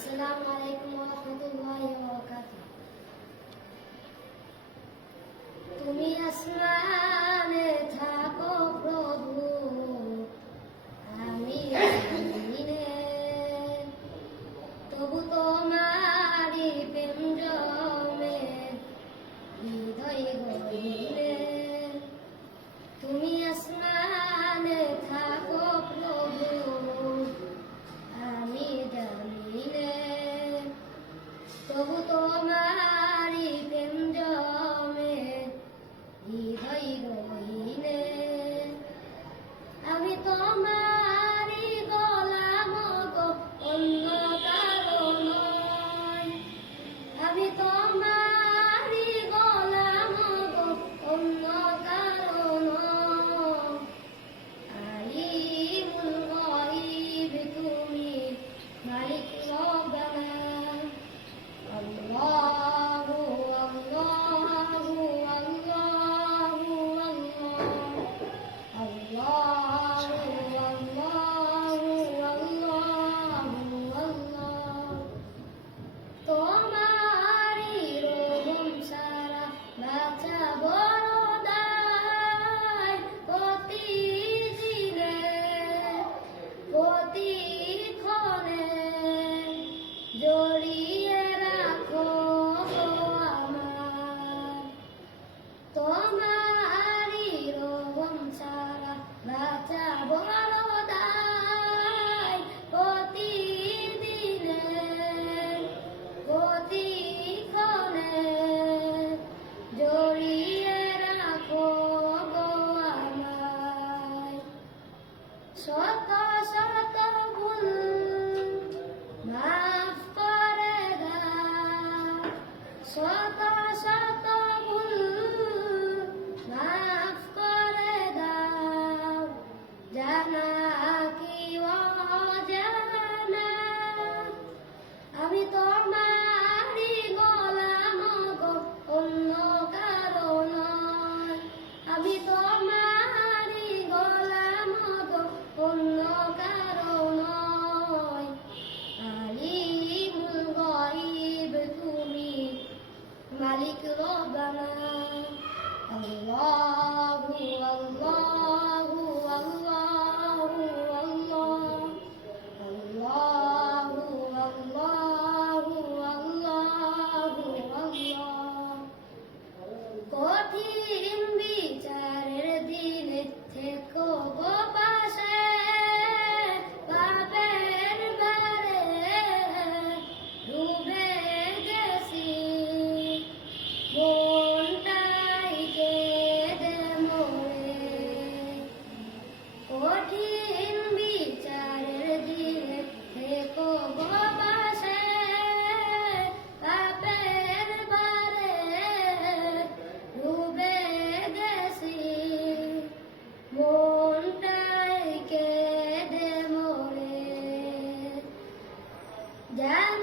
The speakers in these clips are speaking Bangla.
আসসালামু আলাইকুম ওয়া রাহমাতুল্লাহি ওয়া তুমি আসমানে থাকো প্রভু আমি তবু প্রেম জমে তুমি Soto.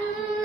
Mm-hmm.